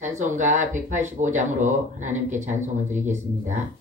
찬송가 185장으로 하나님께 찬송을 드리겠습니다.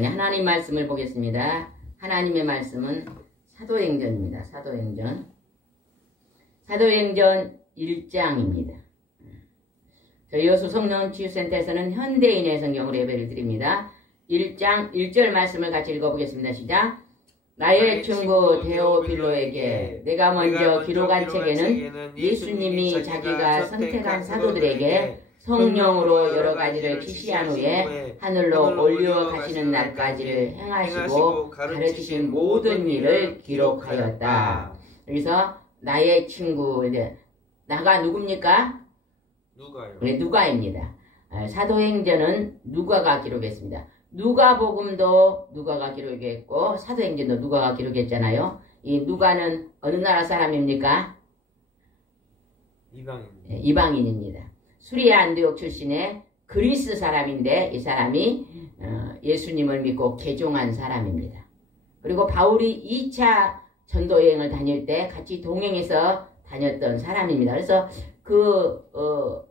하나님 말씀을 보겠습니다. 하나님의 말씀은 사도행전입니다. 사도행전 1장입니다. 저희 여수 성령치유센터에서는 현대인의 성경으로 예배를 드립니다. 1장 1절 말씀을 같이 읽어보겠습니다. 시작. 나의 친구 데오빌로에게 내가 먼저 기록한 책에는 예수님이 자기가 선택한 사도들에게 성령으로 여러 가지를 지시한 후에 하늘로 올려가시는 날까지를 행하시고 가르치신 모든 일을 기록하였다. 여기서 나의 친구, 나가 누굽니까? 누가요? 네, 누가입니다. 사도행전은 누가가 기록했습니다. 누가복음도 누가가 기록했고 사도행전도 누가가 기록했잖아요. 이 누가는 어느 나라 사람입니까? 이방인입니다. 이방인입니다. 수리아 안디옥 출신의 그리스 사람인데 이 사람이 예수님을 믿고 개종한 사람입니다. 그리고 바울이 2차 전도 여행을 다닐 때 같이 동행해서 다녔던 사람입니다. 그래서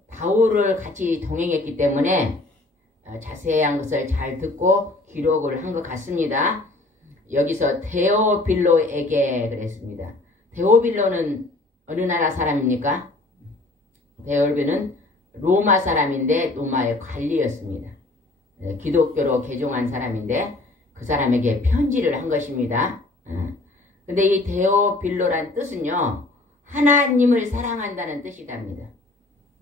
바울을 같이 동행했기 때문에 자세한 것을 잘 듣고 기록을 한 것 같습니다. 여기서 데오빌로에게 그랬습니다. 데오빌로는 어느 나라 사람입니까? 데오빌로는 로마 사람인데 로마의 관리였습니다. 기독교로 개종한 사람인데 그 사람에게 편지를 한 것입니다. 근데 이 데오빌로란 뜻은요, 하나님을 사랑한다는 뜻이답니다.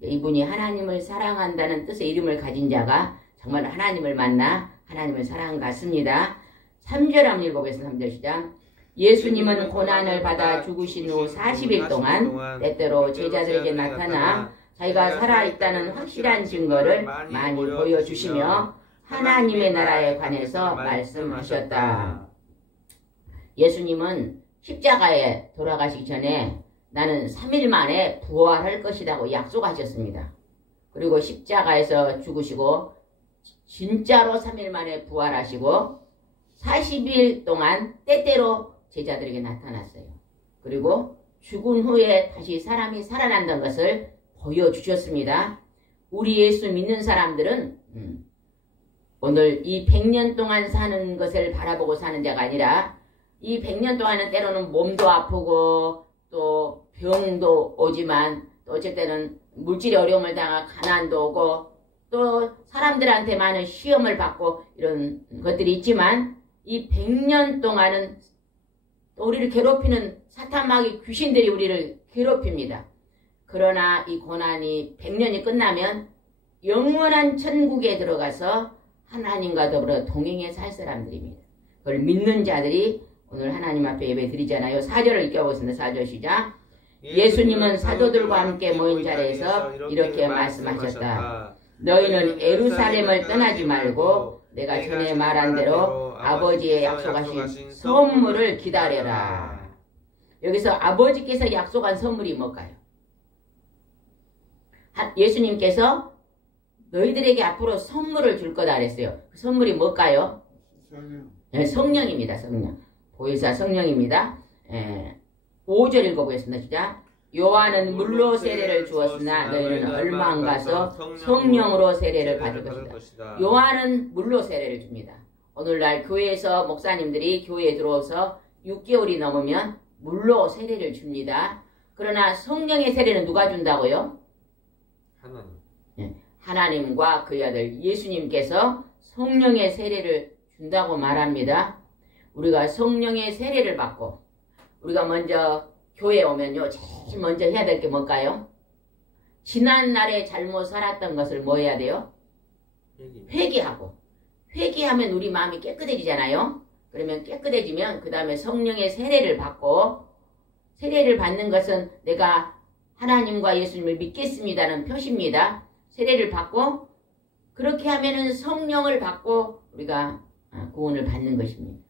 이분이 하나님을 사랑한다는 뜻의 이름을 가진 자가 정말 하나님을 만나 하나님을 사랑한 것 같습니다. 3절 한번 읽어보겠습니다. 3절 시작. 예수님은 고난을 받아 죽으신 후 40일 동안 때때로 제자들에게 나타나 자기가 살아있다는 확실한 증거를 많이 보여주시며 하나님의 나라에 관해서 말씀하셨다. 예수님은 십자가에 돌아가시기 전에 나는 3일 만에 부활할 것이라고 약속하셨습니다. 그리고 십자가에서 죽으시고 진짜로 3일 만에 부활하시고 40일 동안 때때로 제자들에게 나타났어요. 그리고 죽은 후에 다시 사람이 살아난다는 것을 보여주셨습니다. 우리 예수 믿는 사람들은 오늘 이 100년 동안 사는 것을 바라보고 사는 자가 아니라 이 100년 동안은 때로는 몸도 아프고 또 병도 오지만 또 어쩔 때는 물질의 어려움을 당하 가난도 오고 또 사람들한테 많은 시험을 받고 이런 것들이 있지만 이 100년 동안은 또 우리를 괴롭히는 사탄마귀 귀신들이 우리를 괴롭힙니다. 그러나 이 고난이 100년이 끝나면 영원한 천국에 들어가서 하나님과 더불어 동행해 살 사람들입니다. 그걸 믿는 자들이 오늘 하나님 앞에 예배 드리잖아요. 4절을 읽어보겠습니다. 4절 시작. 예수님은 사도들과 함께 모인 자리에서 이렇게 말씀하셨다. 너희는 예루살렘을 떠나지 말고 내가 전에 말한 대로 아버지의 약속하신 선물을 기다려라. 여기서 아버지께서 약속한 선물이 뭘까요? 예수님께서 너희들에게 앞으로 선물을 줄 거다 그랬어요. 그 선물이 뭘까요? 네, 성령입니다. 성령. 보혜사 성령입니다. 5절 읽어보겠습니다. 시작. 요한은 물로 세례를 주었으나 너희는 얼마 안 가서 성령으로 세례를 받을 것이다. 요한은 물로 세례를 줍니다. 오늘날 교회에서 목사님들이 교회에 들어와서 6개월이 넘으면 물로 세례를 줍니다. 그러나 성령의 세례는 누가 준다고요? 하나님. 네, 하나님과 그의 아들 예수님께서 성령의 세례를 준다고 말합니다. 우리가 성령의 세례를 받고 우리가 먼저 교회에 오면요 제일 먼저 해야 될 게 뭘까요? 지난날에 잘못 살았던 것을 뭐 해야 돼요? 회개하고 회개하면 우리 마음이 깨끗해지잖아요. 그러면 깨끗해지면 그 다음에 성령의 세례를 받고 세례를 받는 것은 내가 하나님과 예수님을 믿겠습니다는 표시입니다. 세례를 받고 그렇게 하면은 성령을 받고 우리가 구원을 받는 것입니다.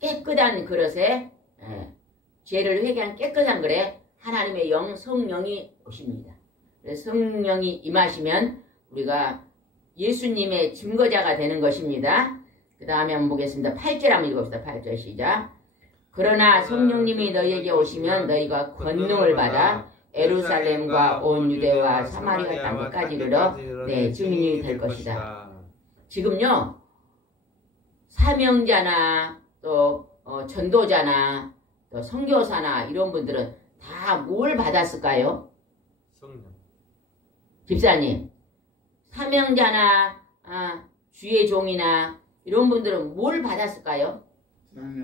깨끗한 그릇에 죄를 회개한 깨끗한 그릇에 하나님의 영 성령이 오십니다. 그래서 성령이 임하시면 우리가 예수님의 증거자가 되는 것입니다. 그 다음에 한번 보겠습니다. 8절 한번 읽읍시다. 8절 시작. 그러나 성령님이 너희에게 오시면 너희가 권능을 받아 예루살렘과 온 유대와 사마리아 땅까지 이르러 내 증인이 될 것이다. 지금요 사명자나 또 전도자나 또 선교사나 이런 분들은 다 뭘 받았을까요? 성령. 집사님, 사명자나 주의 종이나 이런 분들은 뭘 받았을까요?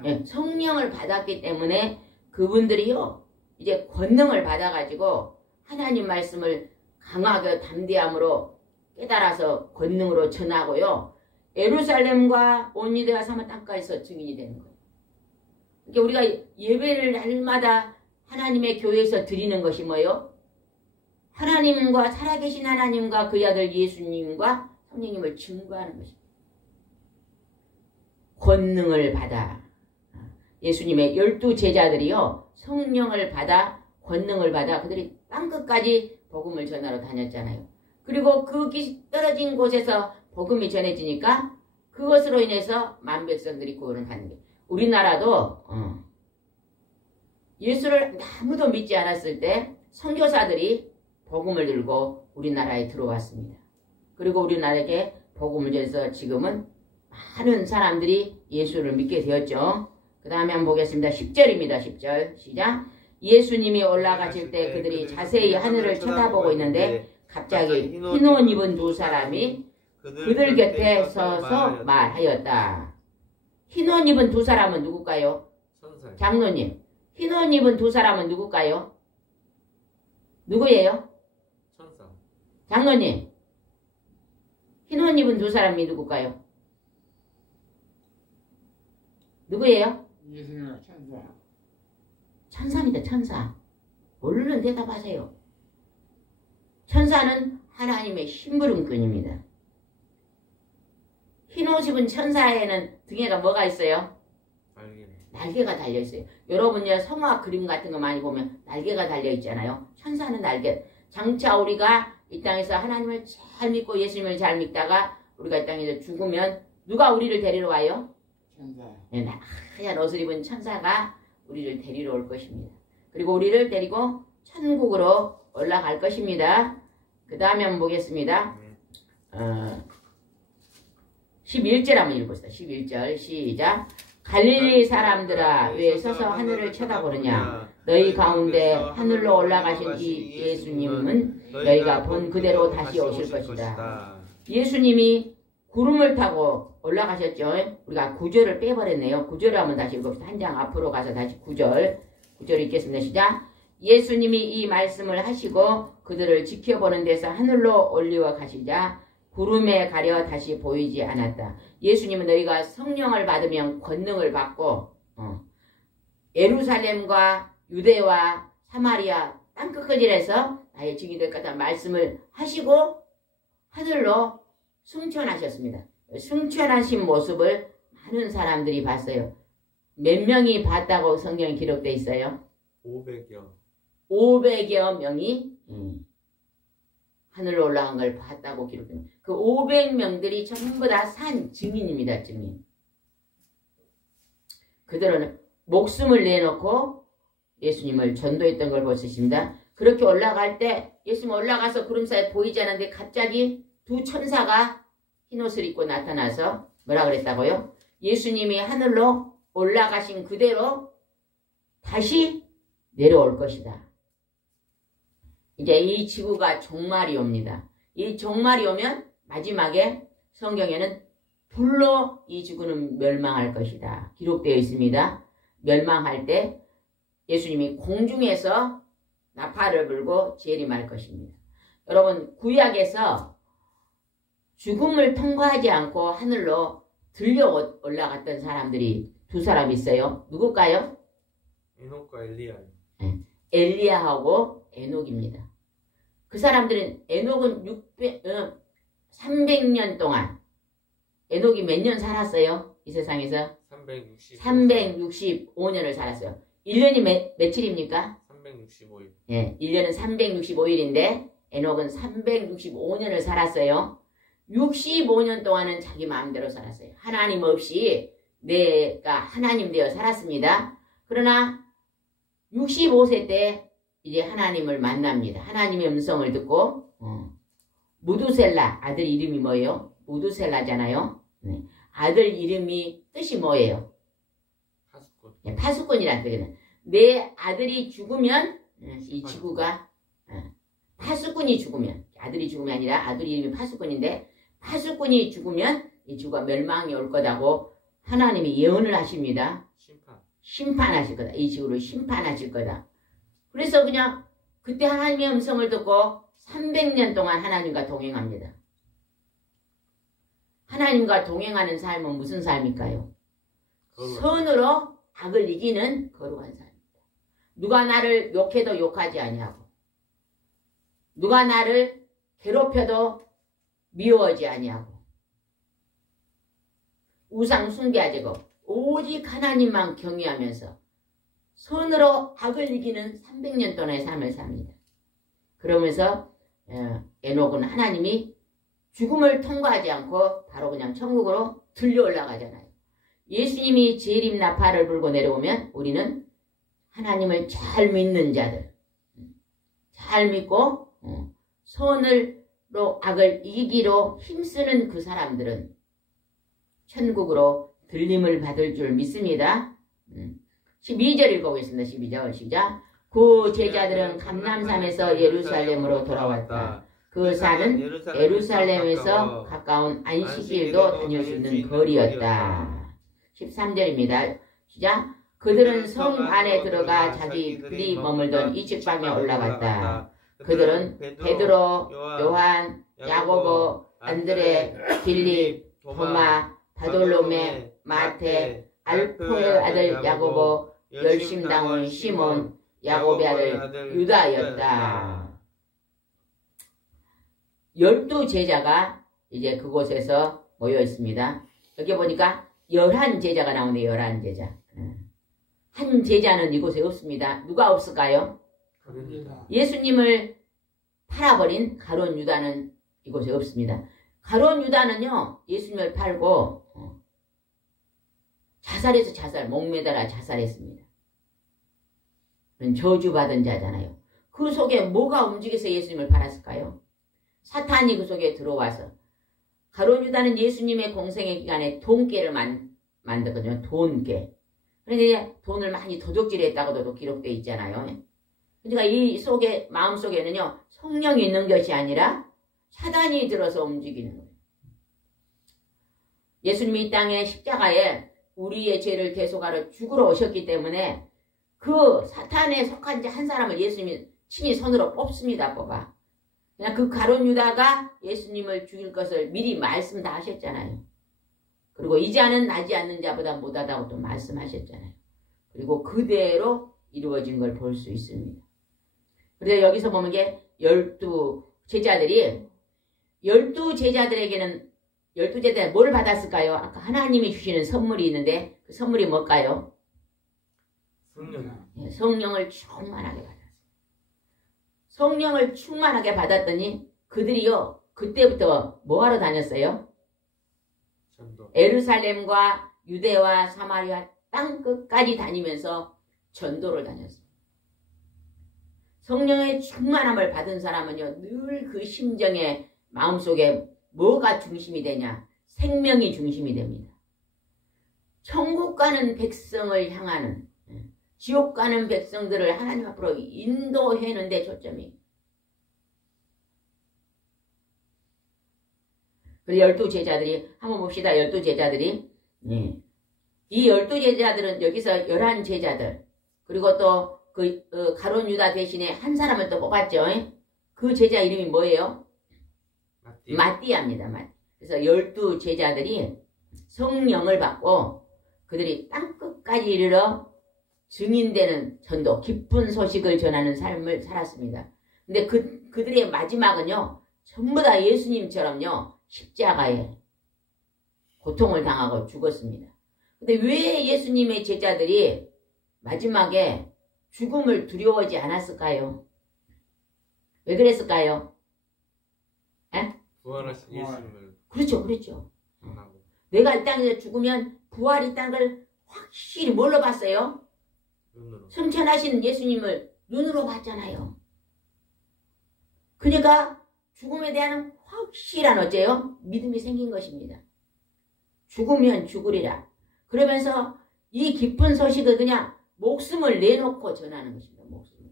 네, 성령을 받았기 때문에 그분들이요 이제 권능을 받아가지고 하나님 말씀을 강하게 담대함으로 깨달아서 권능으로 전하고요 예루살렘과 온 유대와 사마리아 땅까지서 증인이 되는 거예요. 그러니까 우리가 예배를 날마다 하나님의 교회에서 드리는 것이 뭐예요? 하나님과 살아계신 하나님과 그의 아들 예수님과 성령님을 증거하는 것입니다. 권능을 받아 예수님의 12 제자들이요 성령을 받아 권능을 받아 그들이 땅끝까지 복음을 전하러 다녔잖아요. 그리고 그 떨어진 곳에서 복음이 전해지니까 그것으로 인해서 만백성들이 구원을 받는 거예요. 우리나라도 예수를 아무도 믿지 않았을 때 선교사들이 복음을 들고 우리나라에 들어왔습니다. 그리고 우리나라에게 복음을 전해서 지금은 많은 사람들이 예수를 믿게 되었죠. 그 다음에 한번 보겠습니다. 10절입니다. 10절 시작. 예수님이 올라가실 때 그들이 자세히 하늘을 쳐다보고 있는데 갑자기 흰 옷 입은 두 사람이 그들 곁에 서서 말하였다. 흰 옷 입은 두 사람은 누굴까요? 천사. 장로님, 흰 옷 입은 두 사람은 누굴까요? 누구예요? 천사. 장로님, 흰 옷 입은 두 사람이 누굴까요? 누구예요? 예수님은 천사. 천사입니다. 천사. 얼른 대답하세요. 천사는 하나님의 심부름꾼입니다. 흰옷 입은 천사에는 등에가 뭐가 있어요? 날개가 달려있어요. 여러분요 성화 그림 같은 거 많이 보면 날개가 달려있잖아요. 천사는 날개. 장차 우리가 이 땅에서 하나님을 잘 믿고 예수님을 잘 믿다가 우리가 이 땅에서 죽으면 누가 우리를 데리러 와요? 천사. 네, 하얀 옷을 입은 천사가 우리를 데리러 올 것입니다. 그리고 우리를 데리고 천국으로 올라갈 것입니다. 그 다음에 한번 보겠습니다. 11절 한번 읽어봅시다. 11절 시작. 갈릴리 사람들아 왜 서서 하늘을 쳐다보느냐. 너희 가운데 하늘로 올라가신 이 예수님은 너희가 본 그대로 다시 오실 것이다. 예수님이 구름을 타고 올라가셨죠. 우리가 9절을 빼버렸네요. 9절을 한번 다시 읽읍시다. 한 장 앞으로 가서 다시 9절 읽겠습니다. 시작. 예수님이 이 말씀을 하시고 그들을 지켜보는 데서 하늘로 올리워 가시자 구름에 가려 다시 보이지 않았다. 예수님은 너희가 성령을 받으면 권능을 받고 예루살렘과 유대와 사마리아 땅끝까지에서 나의 증인이 될 거다 말씀을 하시고 하늘로 승천하셨습니다. 승천하신 모습을 많은 사람들이 봤어요. 몇 명이 봤다고 성경에 기록되어 있어요? 500여 명이 하늘로 올라간 걸 봤다고 기록됩니다. 그 500명들이 전부 다 산 증인입니다. 증인. 그들은 목숨을 내놓고 예수님을 전도했던 걸 볼 수 있습니다. 그렇게 올라갈 때 예수님 올라가서 구름 사이에 보이지 않았는데 갑자기 두 천사가 흰옷을 입고 나타나서 뭐라 그랬다고요? 예수님이 하늘로 올라가신 그대로 다시 내려올 것이다. 이제 이 지구가 종말이 옵니다. 이 종말이 오면 마지막에 성경에는 불로 이 지구는 멸망할 것이다. 기록되어 있습니다. 멸망할 때 예수님이 공중에서 나팔을 불고 재림할 것입니다. 여러분 구약에서 죽음을 통과하지 않고 하늘로 들려 올라갔던 사람들이 두 사람 있어요. 누굴까요? 에녹과 엘리야. 엘리야하고 에녹입니다. 그 사람들은 에녹은 300년 동안 에녹이 몇 년 살았어요? 이 세상에서? 365년을 살았어요. 1년이 며칠입니까? 365일. 예, 1년은 365일인데 에녹은 365년을 살았어요. 65년 동안은 자기 마음대로 살았어요. 하나님 없이 내가 하나님 되어 살았습니다. 그러나 65세 때 이제 하나님을 만납니다. 하나님의 음성을 듣고 무두셀라 아들 이름이 뭐예요? 무두셀라잖아요. 네. 아들 이름이 뜻이 뭐예요? 파수꾼. 네, 파수꾼이란 뜻이에요. 내 아들이 죽으면 이 지구가 파수꾼이 죽으면 아들이 죽음이 아니라 아들 이름이 파수꾼인데 파수꾼이 죽으면 이 지구가 멸망이 올 거다고 하나님이 예언을 하십니다. 심판하실 거다. 이 지구를 심판하실 거다. 그래서 그냥 그때 하나님의 음성을 듣고 300년 동안 하나님과 동행합니다. 하나님과 동행하는 삶은 무슨 삶일까요? 선으로 악을 이기는 거룩한 삶입니다. 누가 나를 욕해도 욕하지 아니하고 누가 나를 괴롭혀도 미워하지 아니하고 우상 숭배하지 않고 오직 하나님만 경외하면서 선으로 악을 이기는 300년 동안의 삶을 삽니다. 그러면서 에녹은 하나님이 죽음을 통과하지 않고 바로 그냥 천국으로 들려 올라가잖아요. 예수님이 재림 나팔을 불고 내려오면 우리는 하나님을 잘 믿는 자들, 잘 믿고 선으로 악을 이기기로 힘쓰는 그 사람들은 천국으로 들림을 받을 줄 믿습니다. 12절 읽어보겠습니다. 12절 시작. 그 제자들은 감람산에서 예루살렘으로 돌아왔다. 그 산은 예루살렘에서 가까운 안식일도 다닐 수 있는 거리였다. 13절입니다. 시작. 그들은 성 안에 들어가 자기들이 머물던 이직방에 올라갔다. 그들은 베드로, 요한, 야고보, 안드레, 빌립, 도마, 바돌로메, 마테, 알포의 아들 야고보, 열심당원 시몬, 야곱의 아들 유다였다. 12제자가 이제 그곳에서 모여 있습니다. 여기 보니까 11제자가 나오네요. 11제자. 한 제자는 이곳에 없습니다. 누가 없을까요? 예수님을 팔아버린 가룟 유다는 이곳에 없습니다. 가룟 유다는요, 예수님을 팔고 목매달아 자살했습니다. 저주받은 자잖아요. 그 속에 뭐가 움직여서 예수님을 팔았을까요? 사탄이 그 속에 들어와서. 가룟 유다는 예수님의 공생의 기간에 돈깨를 만들거든요. 돈깨. 그런데 돈을 많이 도둑질했다고도 기록되어 있잖아요. 그러니까 이 속에, 마음속에는요, 성령이 있는 것이 아니라 사단이 들어서 움직이는 거예요. 예수님이 이 땅에 십자가에 우리의 죄를 대속하러 죽으러 오셨기 때문에 그 사탄에 속한 자 한 사람을 예수님이 친히 손으로 뽑습니다. 뽑아. 그냥 그 가룟 유다가 예수님을 죽일 것을 미리 말씀 다 하셨잖아요. 그리고 이 자는 나지 않는 자보다 못하다고 또 말씀하셨잖아요. 그리고 그대로 이루어진 걸 볼 수 있습니다. 그래서 여기서 보면 게 12제자들이 12제자들에게는 12제자들이 뭘 받았을까요? 아까 하나님이 주시는 선물이 있는데 그 선물이 뭘까요? 성령을 충만하게 받았어요. 성령을 충만하게 받았더니 그들이요 그때부터 뭐하러 다녔어요? 전도. 예루살렘과 유대와 사마리아 땅끝까지 다니면서 전도를 다녔어요. 성령의 충만함을 받은 사람은요 늘 그 심정에 마음속에 뭐가 중심이 되냐? 생명이 중심이 됩니다. 천국 가는 백성을 향하는, 지옥 가는 백성들을 하나님 앞으로 인도하는 데 초점이. 그리고 12제자들이 한번 봅시다. 12제자들이 이 12제자들은 여기서 11제자들 그리고 또 그 가룟 유다 대신에 한 사람을 또 뽑았죠. 그 제자 이름이 뭐예요? 마띠아입니다. 그래서 12제자들이 성령을 받고 그들이 땅끝까지 이르러 증인되는 전도, 기쁜 소식을 전하는 삶을 살았습니다. 근데 그들의 마지막은요, 전부 다 예수님처럼요, 십자가에 고통을 당하고 죽었습니다. 근데 왜 예수님의 제자들이 마지막에 죽음을 두려워하지 않았을까요? 왜 그랬을까요? 부활하신 예수님을 그렇죠. 전하고. 내가 이 땅에서 죽으면 부활이 있다는 걸 확실히 뭘로 봤어요? 눈으로. 승천하신 예수님을 눈으로 봤잖아요. 그러니까 죽음에 대한 확실한 어째요? 믿음이 생긴 것입니다. 죽으면 죽으리라. 그러면서 이 기쁜 소식을 그냥 목숨을 내놓고 전하는 것입니다. 목숨을.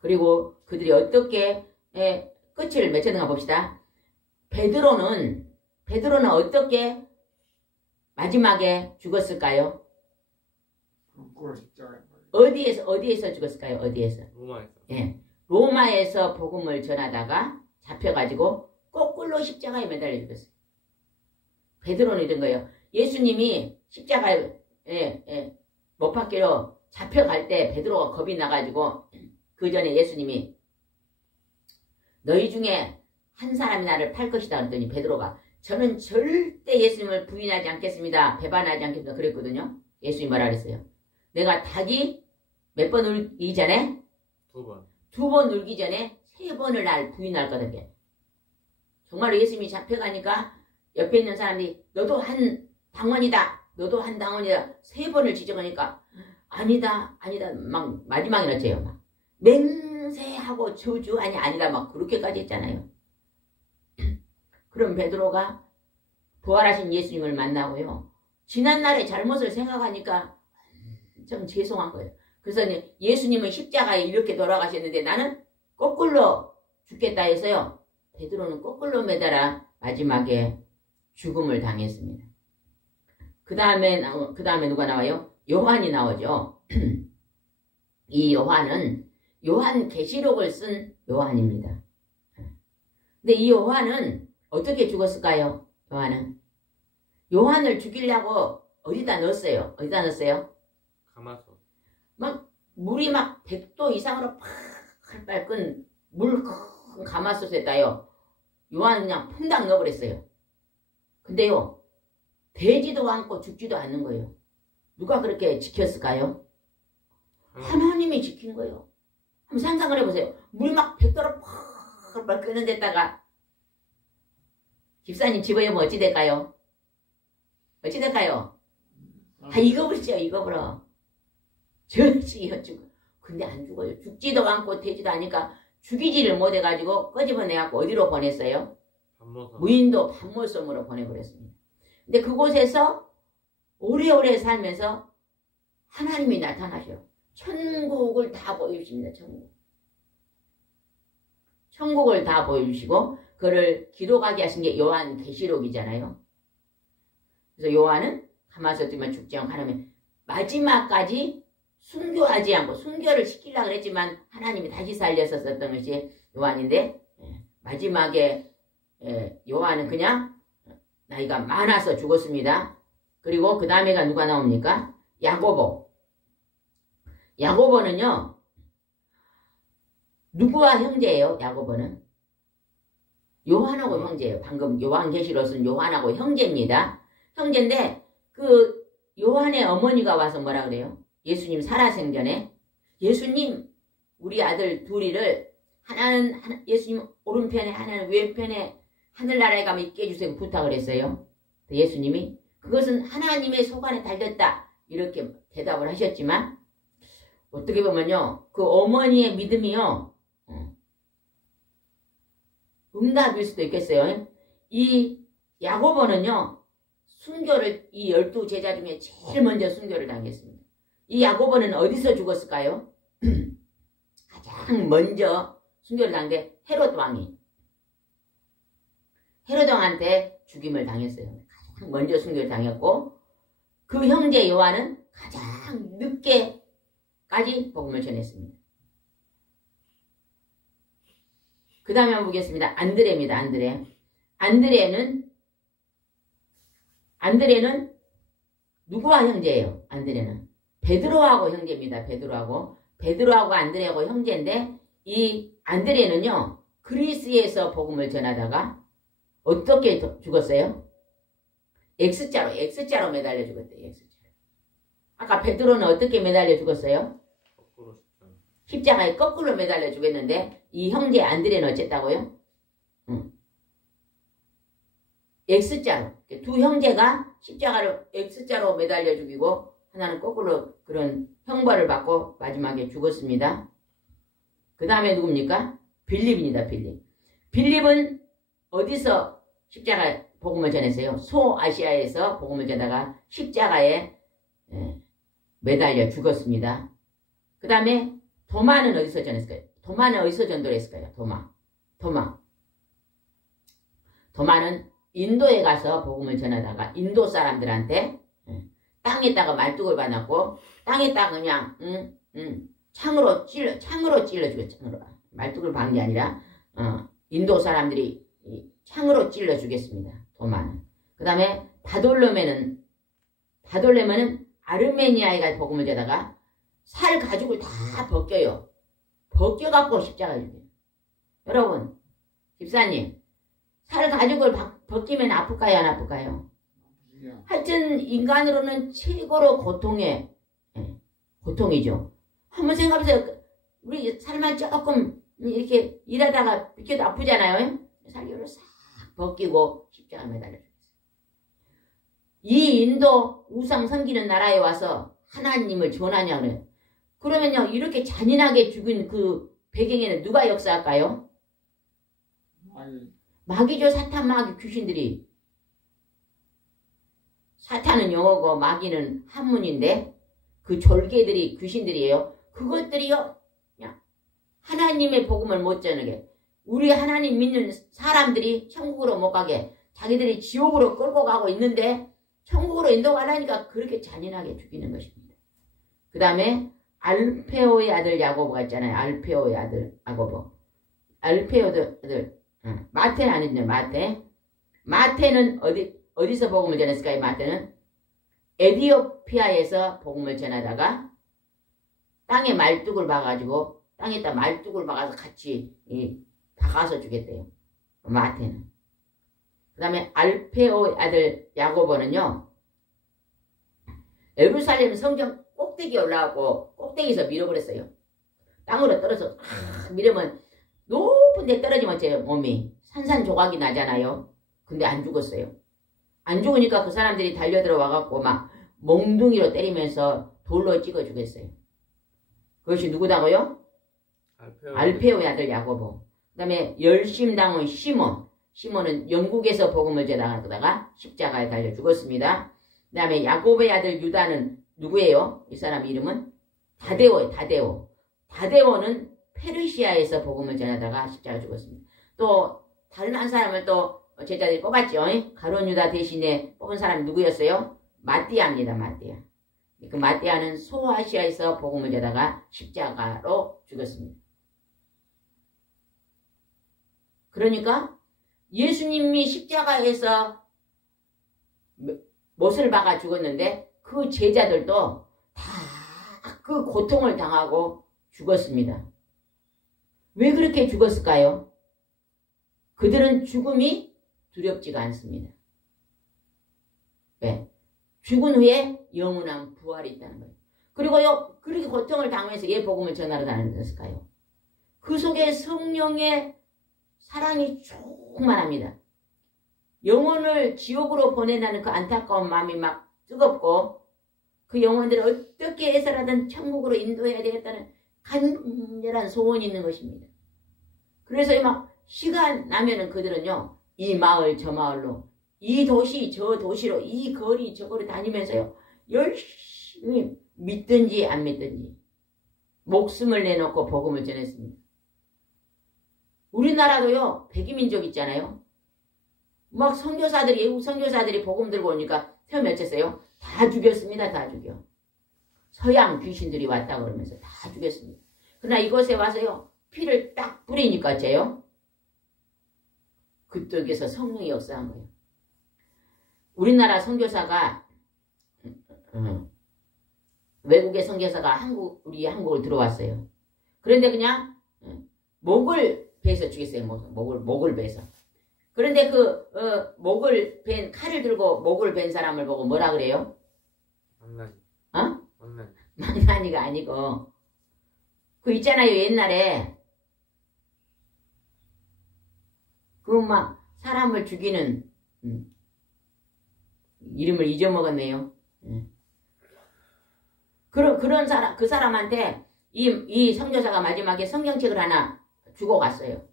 그리고 그들이 어떻게 끝을 맺혔는가 봅시다. 베드로는 어떻게 마지막에 죽었을까요? 어디에서 죽었을까요? 어디에서? 로마에서. 예. 로마에서 복음을 전하다가 잡혀가지고 거꾸로 십자가에 매달려 죽었어요. 베드로는 이런 거예요. 예수님이 십자가에 못 박기로 잡혀갈 때 베드로가 겁이 나가지고 그 전에 예수님이 너희 중에 한 사람이 나를 팔 것이다 그랬더니 베드로가 저는 절대 예수님을 부인하지 않겠습니다. 배반하지 않겠습니다. 그랬거든요. 예수님이 뭐라 그랬어요? 내가 닭이 몇 번 울기 전에? 2번. 2번 울기 전에 3번을 날 부인할 거다. 정말로 예수님이 잡혀가니까 옆에 있는 사람들이 너도 한 당원이다. 너도 한 당원이다. 3번을 지적하니까 아니다. 막 마지막에 어째요. 막 맹세하고 저주 아니다. 막 그렇게까지 했잖아요. 그럼 베드로가 부활하신 예수님을 만나고요. 지난날의 잘못을 생각하니까 좀 죄송한 거예요. 그래서 예수님은 십자가에 이렇게 돌아가셨는데 나는 거꾸로 죽겠다 해서요. 베드로는 거꾸로 매달아 마지막에 죽음을 당했습니다. 그 다음에 누가 나와요? 요한이 나오죠. 이 요한은 요한 계시록을 쓴 요한입니다. 근데 이 요한은 어떻게 죽었을까요? 요한은 요한을 죽이려고 어디다 넣었어요? 어디다 넣었어요? 가마솥. 막 물이 막 100도 이상으로 팍 밝은 물 큰 가마솥에다요. 요한은 그냥 퐁당 넣어버렸어요. 근데요. 되지도 않고 죽지도 않는 거예요. 누가 그렇게 지켰을까요? 하나님이 지킨 거예요. 한번 상상을 해보세요. 물이 막 100도로 팍 끓는 데다가 집사님 집어여면 어찌 될까요? 어찌 될까요? 다 익어버리죠. 익어버려. 저지요 죽어. 근데 안 죽어요. 죽지도 않고 되지도 않으니까 죽이지를 못해가지고 끄집어내갖고 어디로 보냈어요? 무인도 반모섬으로 보내버렸습니다. 근데 그곳에서 오래오래 살면서 하나님이 나타나셔. 천국을 다 보여주십니다. 천국을 다 보여주시고 그를 기록하게 하신 게 요한 계시록이잖아요. 그래서 요한은 가마솥 들면 죽지 않고 하나님 마지막까지 순교하지 않고 순교를 시키려고 했지만 하나님이 다시 살려서 썼던 것이 요한인데 마지막에 요한은 그냥 나이가 많아서 죽었습니다. 그리고 그 다음에가 누가 나옵니까? 야고보. 야고보는요. 누구와 형제예요? 야고보는? 요한하고 형제예요. 방금 요한계시록은 요한하고 형제입니다. 형제인데 그 요한의 어머니가 와서 뭐라 그래요? 예수님 살아생전에 예수님 우리 아들 둘이를 하나는 예수님 오른편에 하나는 왼편에 하늘나라에 가면 있게 해주세요. 부탁을 했어요. 예수님이 그것은 하나님의 소관에 달렸다. 이렇게 대답을 하셨지만 어떻게 보면요. 그 어머니의 믿음이요. 응답일 수도 있겠어요. 이 야고보는요. 순교를 이 12제자 중에 제일 먼저 순교를 당했습니다. 이 야고보는 어디서 죽었을까요? 가장 먼저 순교를 당한 게 헤롯 왕이. 헤롯 왕한테 죽임을 당했어요. 가장 먼저 순교를 당했고 그 형제 요한은 가장 늦게까지 복음을 전했습니다. 그 다음에 한번 보겠습니다. 안드레입니다. 안드레는 누구와 형제예요? 안드레는 베드로하고 형제입니다. 베드로하고 안드레하고 형제인데 이 안드레는요. 그리스에서 복음을 전하다가 어떻게 죽었어요? X자로 매달려 죽었대요. X자로. 아까 베드로는 어떻게 매달려 죽었어요? 십자가에 거꾸로 매달려 죽였는데 이 형제 안드레는 어쨌다고요? X자로. 두 형제가 십자가로 X자로 매달려 죽이고 하나는 거꾸로 그런 형벌을 받고 마지막에 죽었습니다. 그 다음에 누굽니까? 빌립입니다. 빌립은 어디서 십자가 복음을 전했어요? 소아시아에서 복음을 전하다가 십자가에 매달려 죽었습니다. 그 다음에 도마는 어디서 전했을까요? 도마는 어디서 전도를 했을까요? 도마는 인도에 가서 복음을 전하다가 인도 사람들한테 땅에다가 말뚝을 받았고 땅에다가 그냥 창으로 찔러 죽였죠. 말뚝을 박은 게 아니라 인도 사람들이 창으로 찔러 죽였습니다. 도마는. 그 다음에 바돌로메는 아르메니아에 가서 복음을 전하다가 살 가죽을 다 벗겨요. 벗겨갖고 십자가에 죽여요. 여러분 집사님 살 가죽을 벗기면 아플까요? 안 아플까요? 하여튼 인간으로는 최고로 고통이죠. 한번 생각해보세요. 우리 살만 조금 이렇게 일하다가 비켜도 아프잖아요. 살결을 싹 벗기고 십자가 매달려 죽였어요. 이 인도 우상 섬기는 나라에 와서 하나님을 전하냐 그래요. 그러면요 이렇게 잔인하게 죽인 그 배경에는 누가 역사할까요? 마귀죠. 사탄 마귀 귀신들이. 사탄은 영어고 마귀는 한문인데 그 졸개들이 귀신들이에요. 그것들이요 그냥 하나님의 복음을 못 전하게 우리 하나님 믿는 사람들이 천국으로 못 가게 자기들이 지옥으로 끌고 가고 있는데 천국으로 인도가려니까 그렇게 잔인하게 죽이는 것입니다. 그 다음에 알페오의 아들 야고보가 있잖아요. 알페오의 아들 야고보. 알페오의 아들 마테는 아니죠. 마테는 어디서 복음을 전했을까요? 마태는 에디오피아에서 복음을 전하다가 땅에 말뚝을 박아가지고 땅에다 말뚝을 박아서 같이 박아서 주겠대요. 마태는. 그 다음에 알페오의 아들 야고보는요. 예루살렘 성전 꼭대기에 올라가고 꼭대기에서 밀어버렸어요. 땅으로 떨어져 밀으면 높은 데 떨어지면 제 몸이 산산조각이 나잖아요. 근데 안 죽었어요. 안 죽으니까 그 사람들이 달려들어와갖고 막 몽둥이로 때리면서 돌로 찍어 주겠어요. 그것이 누구다고요? 알페오의 아들 야고보. 그 다음에 열심당원 시몬. 시몬은 영국에서 복음을 전하다가 십자가에 달려 죽었습니다. 그 다음에 야고보의 아들 유다는 누구예요? 이 사람 이름은 다데오예요. 다데오. 다데오는 페르시아에서 복음을 전하다가 십자가에 죽었습니다. 또 다른 한 사람을 또 제자들이 뽑았죠. 가룟 유다 대신에 뽑은 사람이 누구였어요? 마띠아입니다. 마띠아. 그 마띠아는 소아시아에서 복음을 전하다가 십자가로 죽었습니다. 그러니까 예수님이 십자가에서 못을 박아 죽었는데 그 제자들도 다 그 고통을 당하고 죽었습니다. 왜 그렇게 죽었을까요? 그들은 죽음이 두렵지가 않습니다. 왜? 죽은 후에 영원한 부활이 있다는 거예요. 그리고요, 그렇게 고통을 당하면서 왜 복음을 전하러 다녔을까요? 그 속에 성령의 사랑이 충만합니다. 영혼을 지옥으로 보내라는 그 안타까운 마음이 막 뜨겁고 그 영혼들을 어떻게 해서라든 천국으로 인도해야 되겠다는 간절한 소원이 있는 것입니다. 그래서 막 시간 나면은 그들은요, 이 마을 저 마을로, 이 도시 저 도시로, 이 거리 저 거리 다니면서요, 열심히 믿든지 안 믿든지 목숨을 내놓고 복음을 전했습니다. 우리나라도요, 백이민족 있잖아요. 막 선교사들이, 외국 선교사들이 복음 들고 오니까 처음에 어쨌어요? 다 죽였습니다. 다 죽여. 서양 귀신들이 왔다 그러면서 다 죽였습니다. 그러나 이곳에 와서요, 피를 딱 뿌리니까 어째요? 그쪽에서 성령이 역사한 거예요. 우리나라 선교사가 외국의 선교사가 우리 한국을 들어왔어요. 그런데 그냥 목을 베서 죽였어요. 목을 베서. 그런데 목을 벤 칼을 들고 목을 벤 사람을 보고 뭐라 그래요? 망나니. 어? 망나니. 망나니가 아니고 그 있잖아요. 옛날에 그 막 사람을 죽이는 이름을 잊어먹었네요. 그런 사람, 그 사람한테 이 선교사가 마지막에 성경책을 하나 주고 갔어요.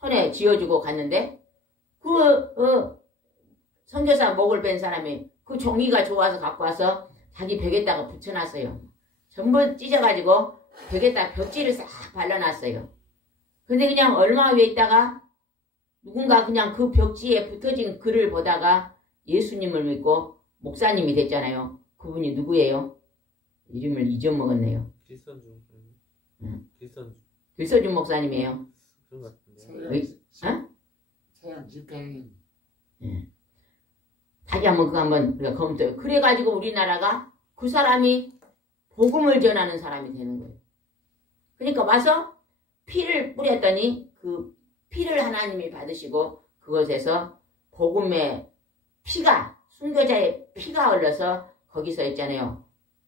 손에 쥐어주고 갔는데 선교사 목을 뺀 사람이 그 종이가 좋아서 갖고 와서 자기 벽에다가 붙여놨어요. 전부 찢어가지고 벽에다 벽지를 싹 발라놨어요. 근데 그냥 얼마 후에 있다가 누군가 그냥 그 벽지에 붙어진 글을 보다가 예수님을 믿고 목사님이 됐잖아요. 그분이 누구예요? 이름을 잊어먹었네요. 길선주. 길선주. 길선주 목사님이에요. 그런 것 같은데. 서양 집회인. 다시 한번 그거 한번 우리가 검토해요. 그래가지고 우리나라가 그 사람이 복음을 전하는 사람이 되는 거예요. 그러니까 와서 피를 뿌렸더니 그 피를 하나님이 받으시고 그것에서 복음의 피가, 순교자의 피가 흘러서 거기서 있잖아요.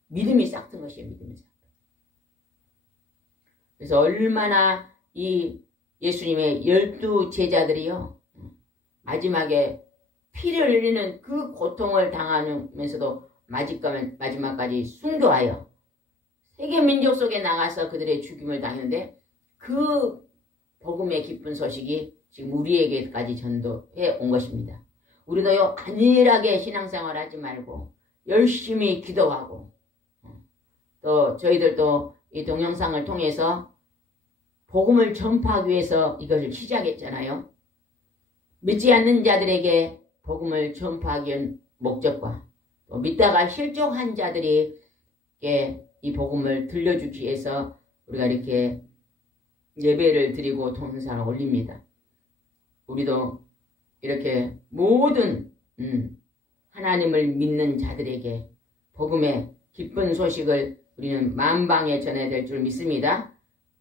믿음이 싹 튼 것이에요. 믿음이 싹. 그래서 얼마나 이 예수님의 12 제자들이요. 마지막에 피를 흘리는 그 고통을 당하면서도 마지막까지 순교하여 세계 민족 속에 나가서 그들의 죽임을 당했는데 그 복음의 기쁜 소식이 지금 우리에게까지 전도해 온 것입니다. 우리도요, 안일하게 신앙생활 하지 말고 열심히 기도하고 또 저희들도 이 동영상을 통해서 복음을 전파하기 위해서 이것을 시작했잖아요. 믿지 않는 자들에게 복음을 전파하기 위한 목적과 또 믿다가 실족한 자들에게 이 복음을 들려주기 위해서 우리가 이렇게 예배를 드리고 동영상을 올립니다. 우리도 이렇게 모든 하나님을 믿는 자들에게 복음의 기쁜 소식을 우리는 만방에 전해야 될 줄 믿습니다.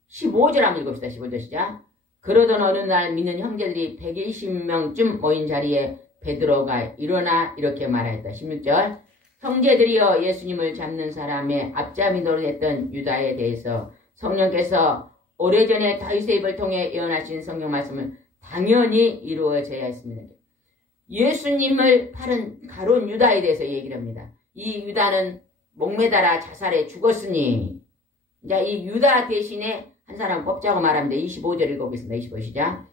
15절 한번 읽읍시다. 15절 시작. 그러던 어느 날 믿는 형제들이 120명쯤 모인 자리에 베드로가 일어나 이렇게 말하였다. 16절. 형제들이여 예수님을 잡는 사람의 앞잡이 노릇했던 유다에 대해서 성령께서 오래전에 다윗의 입을 통해 예언하신 성경 말씀을 당연히 이루어져야 했습니다. 예수님을 팔은 가룟 유다에 대해서 얘기를 합니다. 이 유다는 목매달아 자살해 죽었으니, 자, 이 유다 대신에 한 사람 뽑자고 말합니다. 25절 읽어보겠습니다. 25 시작.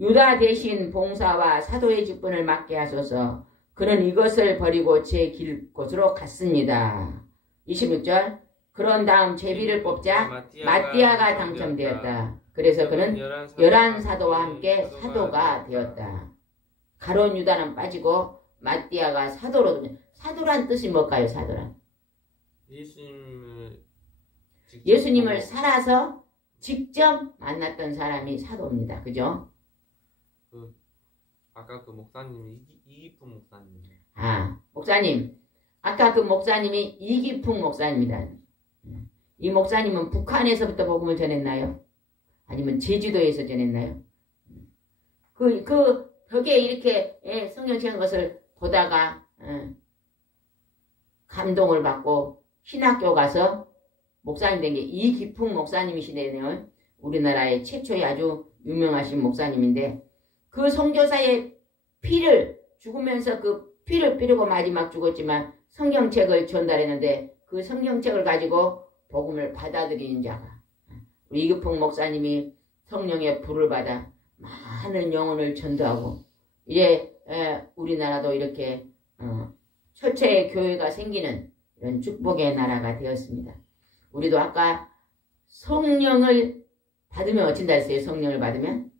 유다 대신 봉사와 사도의 직분을 맡게 하소서. 그는 이것을 버리고 제 길 곳으로 갔습니다. 26절. 그런 다음 제비를 뽑자 마띠아가 당첨되었다. 그래서 그는 11사도와 함께 사도가 되었다. 가룟 유다는 빠지고 마띠아가 사도로. 사도란 뜻이 뭘까요? 사도란 예수님을 살아서 직접 만났던 사람이 사도입니다. 그죠? 아까 그 목사님이 이기풍 목사님. 아, 목사님. 아까 그 목사님이 이기풍 목사님이다. 이 목사님은 북한에서부터 복음을 전했나요? 아니면 제주도에서 전했나요? 그 벽에 이렇게 성경 책한 것을 보다가 감동을 받고 신학교 가서 목사님 된 게 이기풍 목사님이시네요. 우리나라의 최초의 아주 유명하신 목사님인데 그 선교사의 피를 죽으면서 그 피를 뿌리고 마지막 죽었지만 성경책을 전달했는데 그 성경책을 가지고 복음을 받아들이는 자가 우리 이기풍 목사님이 성령의 불을 받아 많은 영혼을 전도하고 이제 우리나라도 이렇게 초체의 교회가 생기는 이런 축복의 나라가 되었습니다. 우리도 아까 성령을 받으면 어쩐다 했어요. 성령을 받으면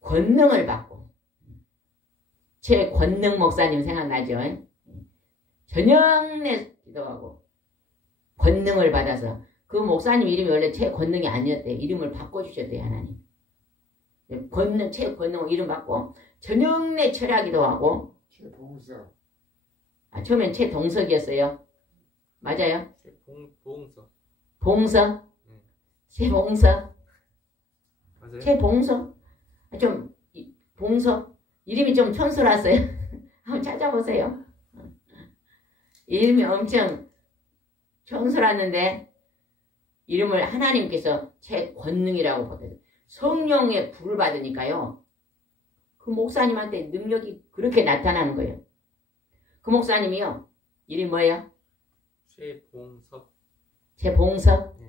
권능을 받고 최권능 목사님 생각나죠? 저녁내 기도하고 권능을 받아서 그 목사님 이름이 원래 최권능이 아니었대요. 이름을 바꿔주셨대요. 하나님. 권능, 최권능 이름 받고 저녁내 철야기도 하고 최봉석. 아, 처음엔 최동석이었어요. 맞아요? 봉석. 봉석? 최봉석? 맞아요? 최봉석? 좀 봉석? 이름이 좀 촌스러웠어요. 한번 찾아보세요. 이름이 엄청 촌스러웠는데 이름을 하나님께서 최권능이라고 보거든요. 성령의 불을 받으니까요. 그 목사님한테 능력이 그렇게 나타나는 거예요. 그 목사님이요. 이름이 뭐예요? 최봉석. 최봉석?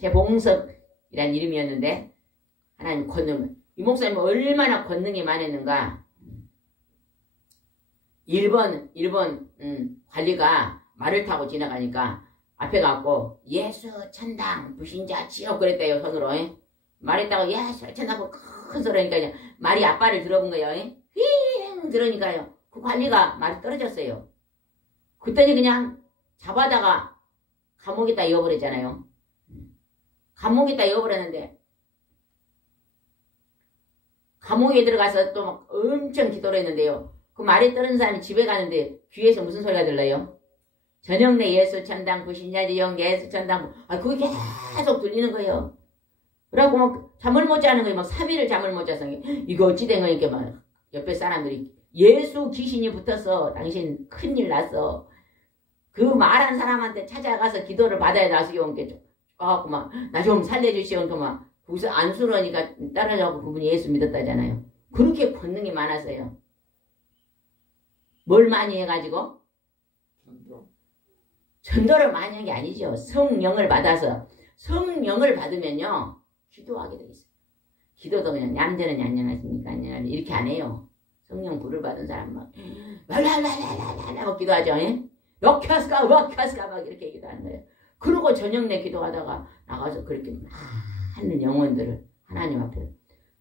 최봉석이란 이름이었는데 하나님 권능. 이 목사님은 얼마나 권능이 많았는가. 일본 관리가 말을 타고 지나가니까 앞에 가고 예수 천당 부신자 지옥 그랬대요. 손으로. 말했다고 예수 천당 큰 소리니까 말이 앞발을 들어본 거예요. 휘잉 들으니까요. 그 관리가 말이 떨어졌어요. 그랬더니 그냥 잡아다가 감옥에다 이어버렸잖아요. 감옥에다 이어버렸는데 감옥에 들어가서 또 막 엄청 기도를 했는데요. 그 말이 떨어진 사람이 집에 가는데 귀에서 무슨 소리가 들려요? 저녁 내 예수 천당 부신자 지옥 예수 천당 그게 계속 들리는 거예요. 그래갖고 막 잠을 못 자는 거예요. 막 3일을 잠을 못 자서 이거 어찌 된 거니까 막 옆에 사람들이 예수 귀신이 붙었어. 당신 큰일 났어. 그 말한 사람한테 찾아가서 기도를 받아야 나서요. 막 나 좀 살려주시오. 막 거기서 안쓰러우니까 따라가고 그분이 예수 믿었다잖아요. 그렇게 권능이 많았어요. 뭘 많이 해가지고? 전도를 많이 한 게 아니죠. 성령을 받아서. 성령을 받으면요. 기도하게 돼 있어요. 기도도 그냥 얌전은 얌전하십니까? 이렇게 안 해요. 성령 불을 받은 사람 막 랄랄랄랄랄라 기도하죠. 역하스가 막 이렇게 기도하는 거예요. 그러고 저녁 내 기도하다가 나가서 그렇게 많은 영혼들을 하나님 앞에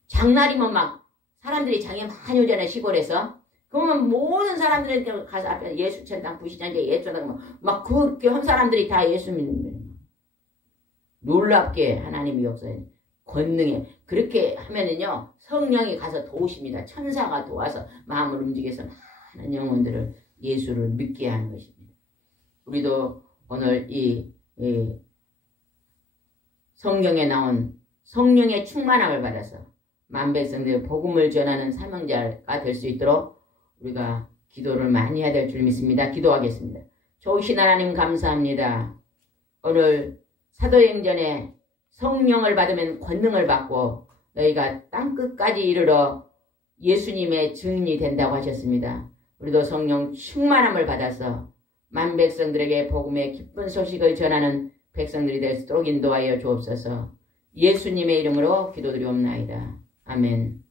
장날이면 막 사람들이 장에 많이 오잖아요. 시골에서. 그러면 모든 사람들한테 가서 앞에 예수 천당 부시장제 예수 천당 막 그렇게 한 사람들이 다 예수 믿는 거예요. 놀랍게 하나님이 역사해 권능에 그렇게 하면은요 성령이 가서 도우십니다. 천사가 도와서 마음을 움직여서 많은 영혼들을 예수를 믿게 하는 것입니다. 우리도 오늘 이 성경에 나온 성령의 충만함을 받아서 만백성들의 복음을 전하는 사명자가 될 수 있도록 우리가 기도를 많이 해야 될 줄 믿습니다. 기도하겠습니다. 좋으신 하나님 감사합니다. 오늘 사도행전에 성령을 받으면 권능을 받고 너희가 땅끝까지 이르러 예수님의 증인이 된다고 하셨습니다. 우리도 성령 충만함을 받아서 만백성들에게 복음의 기쁜 소식을 전하는 백성들이 될 수 있도록 인도하여 주옵소서. 예수님의 이름으로 기도드리옵나이다. 아멘.